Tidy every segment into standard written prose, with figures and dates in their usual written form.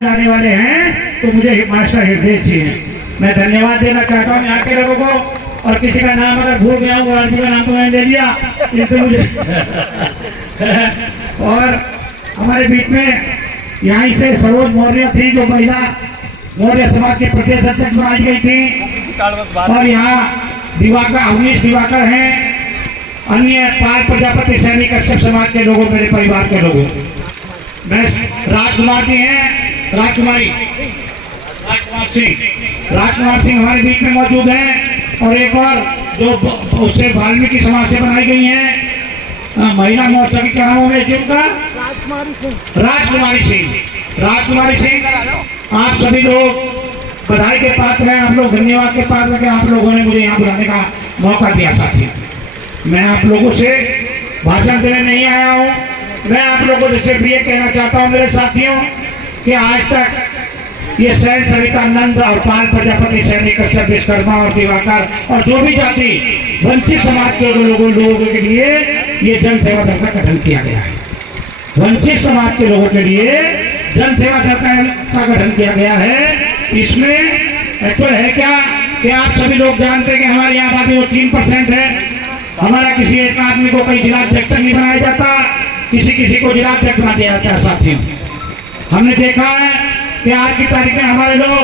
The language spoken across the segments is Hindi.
जाने वाले हैं तो मुझे मास्टर हृदय जी हैं। मैं धन्यवाद देना चाहता हूँ यहाँ के लोगों को। और किसी का नाम अगर भूल गया हूँ, जी का नाम तो मैंने ले लिया, इससे मुझे और हमारे बीच में यहाँ से सरोज मौर्य थी, जो महिला मौर्य समाज के प्रदेश अध्यक्ष बनाई गई थी। और यहाँ दिवाकर, अवनीश दिवाकर हैं, अन्य पाल प्रजापति सैनिक कश्यप समाज के लोगों, मेरे परिवार के लोगों। मैं राजकुमार जी हैं, राजकुमार सिंह हमारे बीच में मौजूद हैं। और एक और जो उससे वाल्मीकि समाज से बनाई गई हैं महिला मोर्चा की, क्या नाम होगा उनका? राजकुमारी सिंह। आप सभी लोग बधाई के पात्र हैं, आप लोग धन्यवाद के पात्र हैं कि आप लोगों ने मुझे यहाँ बुलाने का मौका दिया। साथी, मैं आप लोगों से भाषण देने नहीं आया हूँ। मैं आप लोगों से सिर्फ ये कहना चाहता हूँ मेरे साथियों कि आज तक ये सैन सविता नंद और पाल प्रजापति सैनिक कश्यप विश्वकर्मा और दिवाकर और जो भी जाति वंचित समाज के लोगों के लिए ये जन सेवा दल का गठन किया गया है। वंचित समाज के लोगों के लिए जन सेवा दल का गठन किया गया है। इसमें एक्चुअल है क्या कि आप सभी लोग जानते हैं कि हमारी आबादी वो 3% है। हमारा किसी एक आदमी को कहीं जिलाध्यक्ष नहीं बनाया जाता, किसी को जिलाध्यक्ष बना दिया जाता है। साथियों, हमने देखा है कि आज की तारीख में हमारे लोग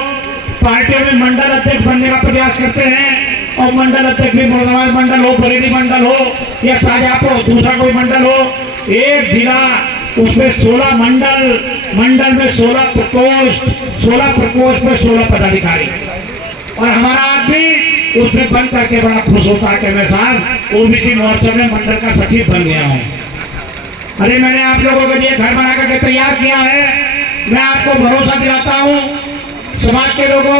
पार्टियों में मंडल अध्यक्ष बनने का प्रयास करते हैं। और मंडल अध्यक्ष भी मुरादाबाद मंडल हो, बरेली मंडल हो या शाहजहाँपुर दूसरा कोई मंडल हो, एक जिला उसमें 16 मंडल में 16 प्रकोष्ठ में 16 पदाधिकारी। और हमारा आदमी उसमें बन करके बड़ा खुश होता है कि मैं साहब ओबीसी मोर्चा में मंडल का सचिव बन गया हूँ। अरे मैंने आप लोगों के लिए घर बना करके तैयार किया है। मैं आपको भरोसा दिलाता हूँ, समाज के लोगों,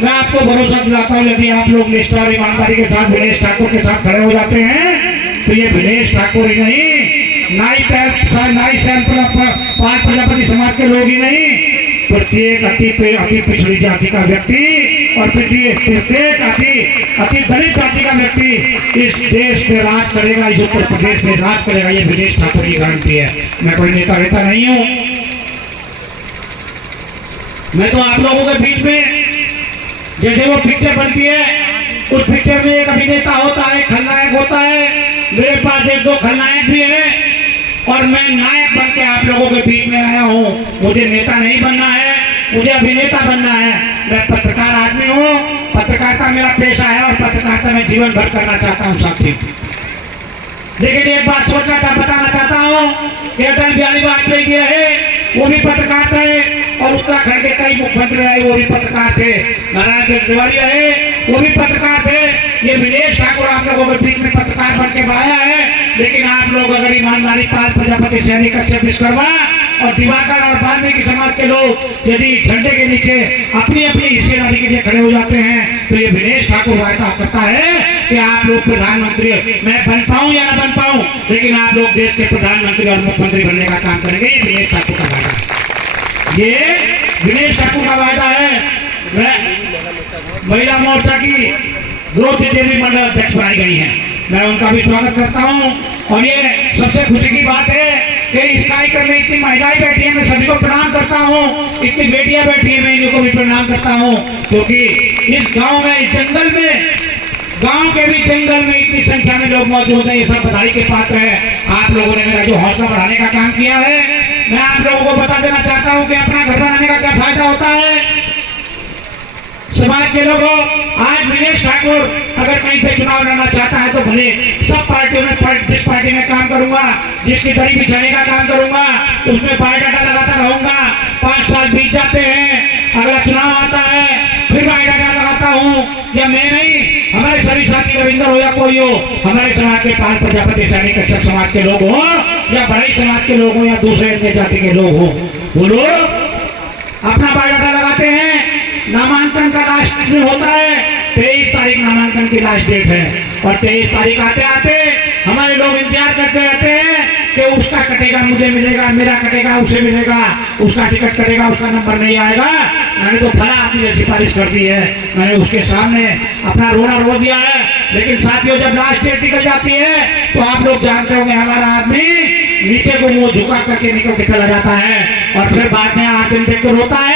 मैं आपको भरोसा दिलाता हूँ, यदि आप लोग निष्ठा और ईमानदारी के साथ विनेश ठाकुर के साथ खड़े हो जाते हैं तो ये विनेश ठाकुर ही नहीं, नाई सैंपल पाल प्रजापति समाज के लोग ही नहीं, प्रत्येक अति पिछड़ी जाति का व्यक्ति और प्रत्येक अति दलित जाति का व्यक्ति इस देश पे राज करेगा, इस उत्तर प्रदेश में राज करेगा। ये विनेश ठाकुर की गारंटी है। मैं कोई नेता वेता नहीं हूँ। मैं तो आप लोगों के बीच में जैसे वो पिक्चर बनती है, उस पिक्चर में एक अभिनेता होता है, खलनायक होता है। मेरे पास एक दो खलनायक भी है और मैं नायक बन के आप लोगों के बीच में आया हूँ। मुझे नेता नहीं बनना है, मुझे अभिनेता बनना है। मैं पत्रकार आदमी हूँ, पत्रकारिता मेरा पेशा है और पत्रकारिता मैं जीवन भर करना चाहता हूँ। साथी, लेकिन एक बात बताना चाहता हूँ कि अटल बिहारी वाजपेयी जी रहे, वो भी पत्रकार थे। और उत्तराखंड के कई मुख्यमंत्री रहे, वो भी पत्रकार थे। नारायण तिवारी रहे, वो भी पत्रकार थे। ये विनेश ठाकुर आप लोगों के बीच में पत्रकार बन के आया है। लेकिन आप लोग अगर ईमानदारी पाल प्रजापति सैनिक कश्यप विश्वकर्मा और दिवाकर और वाल्मीकि समाज के लोग यदि झंडे के नीचे अपनी हिस्सेदारी के लिए खड़े हो जाते हैं तो ये विनेश ठाकुर वायदा करता है कि आप लोग प्रधानमंत्री, मैं बन पाऊं या ना बन पाऊं, लेकिन आप लोग देश के प्रधानमंत्री और मुख्यमंत्री बनने का काम करेंगे। ये विनेश ठाकुर का वायदा है, ये विनेश ठाकुर का वायदा है। महिला मोर्चा की द्रौपदी देवी मंडल अध्यक्ष बनाई गई हैं, मैं उनका भी स्वागत करता हूं। और ये सबसे खुशी की बात है कि इस कार्यक्रम में इतनी महिलाएं बैठी हैं, मैं सभी को प्रणाम करता हूं। इतनी बेटियां बैठी हैं, मैं इनको भी प्रणाम करता हूं, क्योंकि इस गांव में, इस जंगल में, गांव के भी जंगल में इतनी संख्या में लोग मौजूद हैं। ये सब बधाई के पात्र है। आप लोगों ने मेरा जो हौसला बढ़ाने का काम किया है, मैं आप लोगों को बता देना चाहता हूं कि अपना घर बनाने का क्या फायदा होता है। समाज के लोगों, आज विनेश ठाकुर अगर कहीं से चुनाव लड़ना चाहता है तो भले सब पार्टियों में, जिस पार्टी में काम करूंगा, जिसकी दरी बिछाने का काम करूंगा, उसमें बायोडाटा लगाता रहूंगा। 5 साल बीत जाते हैं, अगला चुनाव आता है, फिर बायोडाटा लगाता हूँ। या मैं नहीं, हमारे सभी साथी रविंद्र हो या कोई हो, हमारे समाज के पाल प्रजापति सैनिक कश्यप समाज के लोग हो या बड़ाई समाज के लोग हो या दूसरे अन्य जाति के लोग हो, वो लोग अपना बायोडाटा लगाते हैं। नामांकन का लास्ट दिन होता है, 23 तारीख नामांकन की लास्ट डेट है। और 23 तारीख आते आते हमारे लोग इंतजार करते रहते हैं कि उसका कटेगा मुझे मिलेगा, मेरा कटेगा उसे मिलेगा, उसका टिकट कटेगा उसका नंबर नहीं आएगा। मैंने तो फला आदमी सिफारिश कर दी है, मैंने उसके सामने अपना रोना रो दिया है। लेकिन साथियों, जब लास्ट डेट निकल जाती है तो आप लोग जानते होंगे हमारा आदमी नीचे को मुंह झुका करके निकल के चला जाता है और फिर बाद में 8 दिन तक तो रोता है।